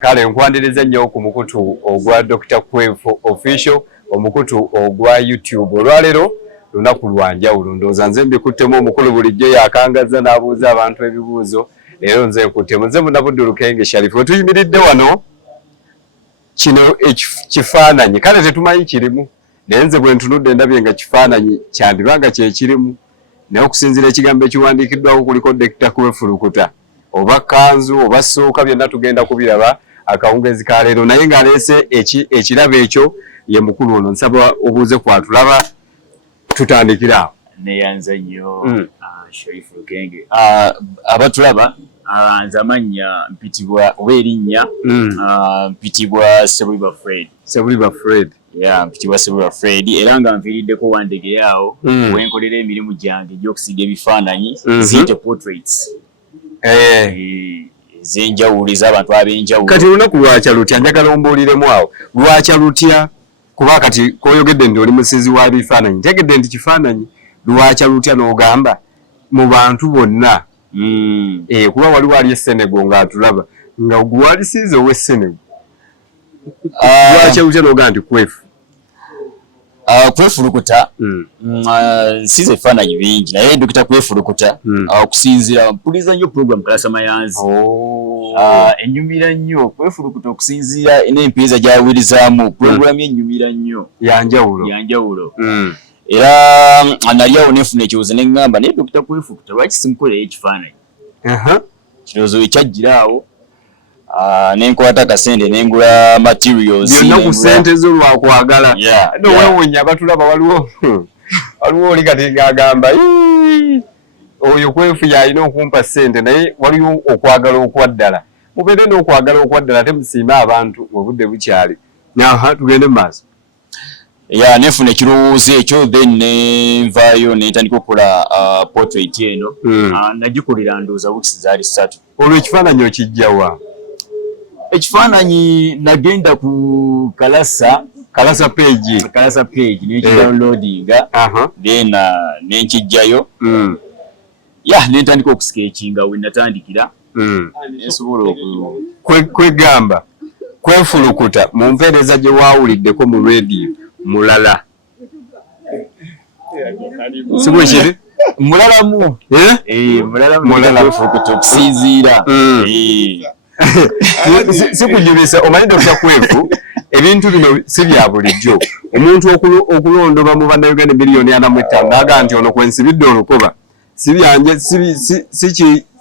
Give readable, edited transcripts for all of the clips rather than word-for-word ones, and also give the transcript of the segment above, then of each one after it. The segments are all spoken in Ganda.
Kale nkwandireza nnyo ku mukutu ogwa Dr. Kwefu Official, omukutu ogwa YouTube. Olwaleero lunaku lwanjawulo, ndowooza nze mbikuttemu omukulu bulijjo yakangaza n'abuuza abantu ebibuuzo. Leero nze nkuttemu, nze Munnabuddu Lukenge Sharifu. We tuyimiridde wano, kino kifaananyi, kale tetumanyi kirimu, naye nze bwe ntunudde ndabye nga kifaananyi kyandiba nga kye kirimu, naye okusinziira ekigambo ekiwandiikiddwako kuliko Dr. Kwefulukuta, oba kanzu oba sooka, byonna tugenda kubiraba akawungezi ka leero, naye ng'aleese ekirabo ekyo ye mukulu ono. Nsaba obuuze kwatulaba, tutandikira awo. Neyanza nnyo Sharifu Lukenge. Abatulaba nze amannya mpitibwa oba erinnya mpitibwa Sebuliba Fred. Sebuliba Fred. Mpitibwa Sebuliba Fred, era nga nviiriddeko Wandege awo wenkolera emirimu gyange egy'okusiga ebifaananyi ziyite portraits. Ez'enjawulo ez'abantu ab'enjawulo. Kati olunaku lwakya lutya, njagala ombuuliremu awo, lwakya lutya? Kuba kati koyogedde nti oli musizi wa bifaananyi, ntegedde nti kifaananyi, lwakya lutya n'ogamba mu bantu bonna? Kuba waliwo ali eSenegal ng'atulaba nga gwalisiize ow'eSenegal, lwakya lutya n'ogamba nti Kwefu? Kwefulukuta nsize ebifaananyi bingi, naye Dr. Kwefulukuta okusinziira mpuliriza nnyo program Kalasa Mayanzi, ennyumira nnyo Kwefulukuta okusinziira n'empeeza gy'awirizaamu, program ennyumira nnyo yanjawulo. Era nali awo nefuna ekibuuzo ne ngamba, naye Dr. Kwefulukuta lwaki simukolera ekifaananyi? Kirowoozo ekyajjira awo, nenkwata akasente nengula materials byonna ku ssente zo lwakwagala. No weewuunya abatulaba, waliwo oli kati ng'agamba oyo Kwefu y'alina okumpa ssente, naye waliwo okwagala okwaddala. Mubeere n'okwagala okwaddala, temusiime abantu obudde bukyali. Tugende mu maaso. Nefuna ekirowoozo ekyo, then nenvaayo netandika okukola portrait eno. Nagikolera ndowooza weeks zaali 3. Olwo ekifaananyi okijjawa? Ekifaananyi nagenda ku Kalasa page n'ekidownloadinga, then nenkijjayo, nentandika okusikekinga we natandikira, nensobola kwegamba Kwefulukuta mu mpeereza gye waawuliddeko mu radio mulala. Si bwe kiri? Mulalamu Kwefulukuta okusinziira. Sikunyumisa, omanyi Dr. Kwefu, ebintu bino si bya bulijjo. Omuntu okulondoba mu bannayuganda miliyoni 45 n'agamba nti ono kwensibidde olukoba, si byanje,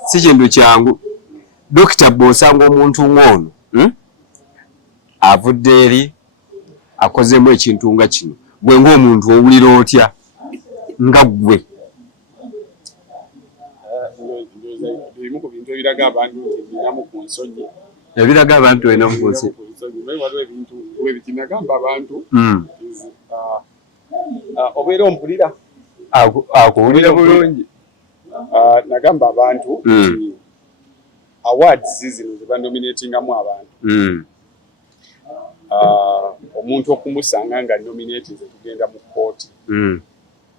si kintu kyangu. Dokita bw'osanga omuntu ng'ono avudde eri akozeemu ekintu nga kino, gwe ng'omuntu owulira otya nga ggwe? Ebiraga abantu olinamu ku nsonyi. Obeera ompulira? Akuwulira bulungi. Nagamba abantu awards zino ze banominatingamu abantu. Omuntu okumusanga nga nominate nze tugenda mu kkooti.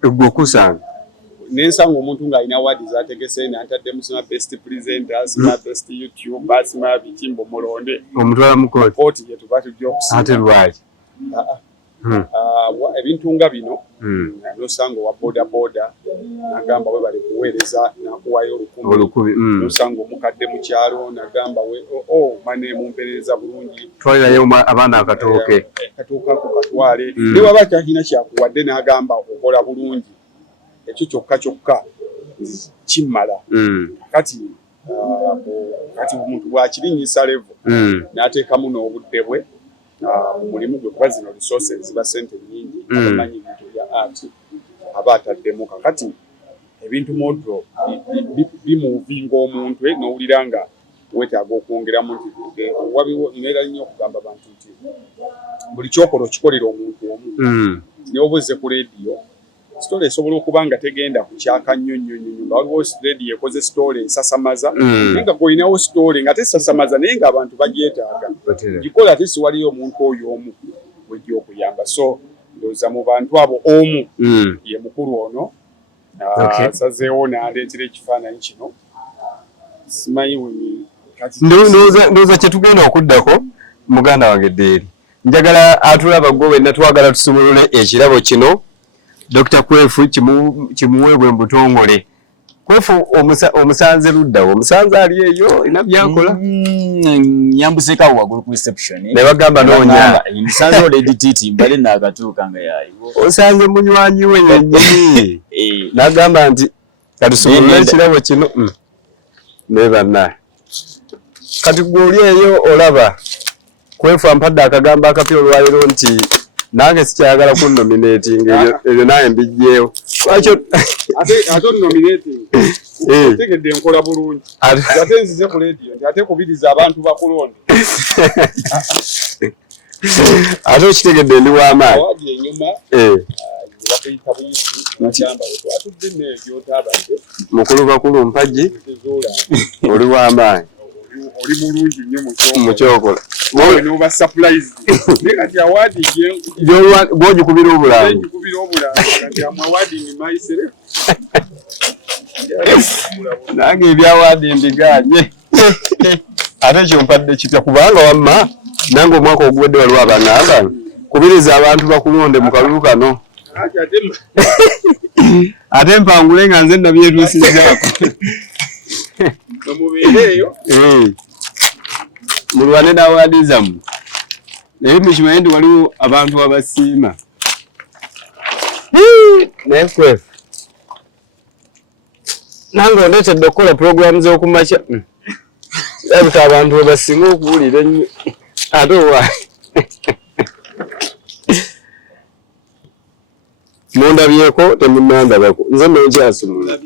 Gwe okusanga? Nensanga omuntu ng'alina awadi z'ategese n'ataddemu sima best presenter, sima best YouTuber, sima bitimbo mulonde. Omutwala mu kkooti? Kkooti gye tuba tujja okusinga. Ate lwaki? Ebintu nga bino nosanga owa boda nagamba we bali kuweereza nakuwayo 10,000. Nosanga omukadde mu kyalo nagamba we mane mumpeereza bulungi, twalirayo abaana akatooke ako katwale. Ne waba kyakina kyakuwadde nagamba okola bulungi, ekyo kyokka kimmala. Kati omuntu bw'akirinyisa level n'ateekamu n'obudde bwe mulimu gwe, kuba zino resources ziba ssente nnyingi, abamanyi ebintu bya art aba ataddemu. Kakati ebintu modro bimuvinga omuntu n'owulira nga weetaaga okwongeramu nti wabiwo. Neera nnyo okugamba abantu nti buli kyokola okikolera omuntu omu. Naye obuze ku leediyo, story esobola okuba nga tegenda ku kyaka nnyo nga waliwo leediyo ekoze story esasamaza, naye nga gwolinawo story nga tesasamaza naye nga abantu bagyetaaga, gikola ate si waliyo omuntu oyo omu wejja okuyamba. So ndowooza mu bantu abo omu ye mukulu ono asazeewo n'aleetera ekifaananyi kino. Simanyi ndowooza kye tugenda okuddako muganda wange Deeri njagala atulaba gwe wenna twagala tusumulule ekirabo kino Dr. Kwefu kimuweebwe mbutongole. Kwefu omusanze luddawo omusanze ali eyo ina byakola nyambuseka wagulu ku reception ne bagamba noonya omusanze already titi mbale nakatuuka nga yayi osanze munywanyi we yennyini n'agamba nti katusumulule ekirabo kino ne banna kati gw'oli eyo olaba Kwefu ampadde akagambo akapya olwaliro nti nange sikyagala kunnominating ebyo naye mbijjeewo lwakyo ate nominating otegedde nkola bulungi ate nzize ku radio nti ate kubiriza abantu bakulonde ate okitegedde ndi w'amaanyi awadi enyuma bakuyita buyisi agamba twatudde n'ebyotabadde mukulu bakulu mpagi oli w'amaanyi oli mulungi nnyo mukyokola noba surprise nekati awadi gw'ogikubira obulango kati amwe awadi ngimayisere nange ebyawadi mbiganye ate kyompadde kitya kubanga wamma nange omwaka oguwedde waliwo abangamba kubiriza abantu bakulonde mu kalulu kano ate mpangule nga nze nabyetuusizaako nomubeereeyo mulwane n'awaadi zammwe naye mukimanyi nti waliwo abantu abasiima naye Kwefu nange ondeetedde okukola puroguramu z'okumakya labika abantu we basinga okuwulira ennyo ate owa mundabyeko temunandabako nze nonkyasumula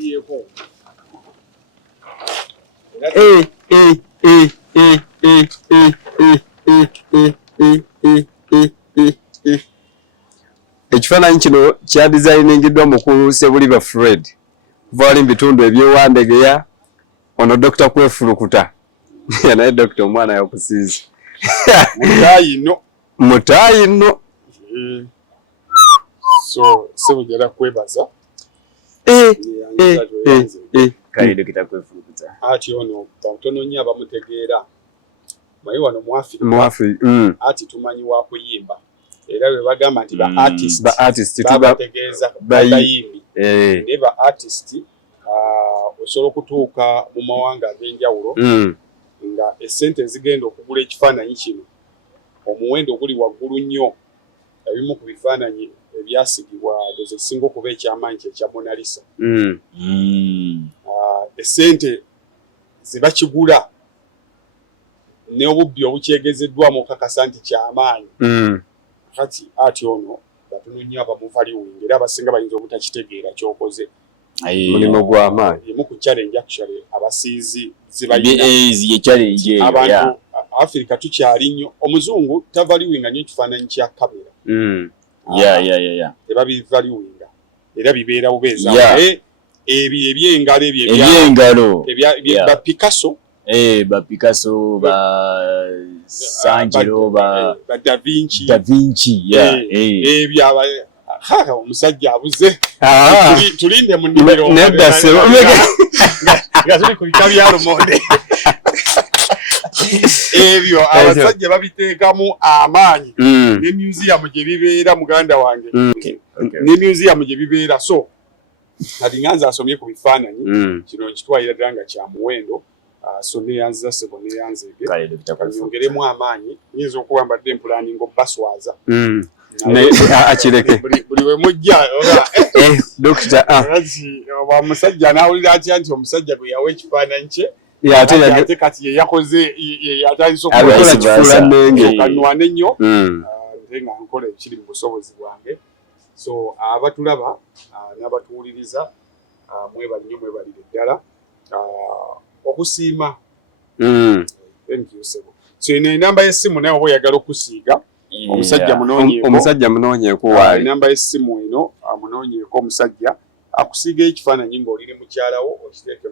ekifaananyi kino kya designingiddwa mukulu Sebuliba Fred kuva wali mu bitundu ebyewandegeya ono Dr. Kwefulukuta naye Dr. omwana yakusiiza mutaayi nno so sebujala kwebaza kale Dr. Kwefulukuta ati ono batono nnyo abamutegeera mayi wano mu Africa ati tumanyi wa kuyimba era bwe bagamba nti ba artist bategeeza bayimbi ne ba artist osobola okutuuka mu mawanga ag'enjawulo nga essente zigenda okugula ekifaananyi kino omuwendo oguli waggulu nnyo ebimu ku bifaananyi ebyasigibwa doze singa okuba ekyamaanyi kyekya Mona Lisa essente zibakigula ne obubbi obukyegezeddwamu okakasa nti kyamaanyi kati ati ono batono nnyo abamuvaliwinga era abasinga bayinza obutakitegeera kyokoze mulimu gw'amaanyi emu ku challenge actually abasiizi zibayina abantu Africa tukyali nnyo omuzungu tavaliwinga nnyo ekifaananyi kya kamera tebabivaliwinga era bibeera bubeeza ebyo ebyengalo ba Picasso ba Picasso ba Sangiro ba Da Vinci ebyo omusajja abuze tulinde mu nnimiro nga tuli ku bika bya lumonde ebyo abasajja babiteekamu amaanyi ne museum gye bibeera muganda wange ne museum gye bibeera so kati nganza asomye ku bifaananyi kino nkitwalira ddala nga kya muwendo so neyanziza sebo neyanzege nyongeremu amaanyi nyinza okuba mbadde empulaningo baswaza akireke buli we mujja omusajja n'awulira atya nti omusajja gwe yawa ekifaananyi kye ate kati yeyakoze yatandisa okukanwane nnyo nte nga nkola ekiri mu busobozi bwange so abatulaba n'abatuwuliriza mwebali nnyo mwebalire ddala okusiima so eno enamba y'essimu naye oba oyagala okusiiga omusajja munoonyeeko waali enamba y'essimu eno amunoonyeeko omusajja akusiigayo ekifaananyi ng'oli ne mukyalawo okiteeke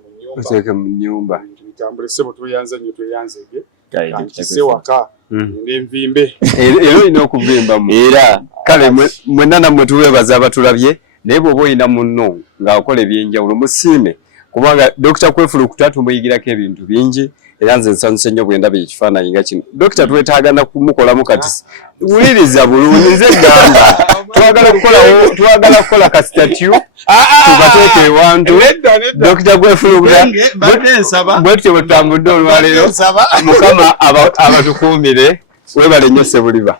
mu nnyumba bitambule ssebo tweyanza nnyo tweyanzege kankise waka n'envimbe era olina okuvimbamu era kale mwenna nammwe tubeebaza abatulabye naye bw'oba olina munno ng'akola ebyenjawulo musiime kubanga Dr. Kwefulukuta tumuyigirako ebintu bingi era nze nsanyuse nnyo bwe ndaba ekifaananyi nga kino. Dokita twetaagana kumukolamu kati wuliriza bulungi nze gamba twagala kukola ka statue tubateeke ewantu Dokita Gwefulukuta bwetutyo bwe tutambudde olwaleero Mukama abatukuumire webale nnyo Ssebuliba.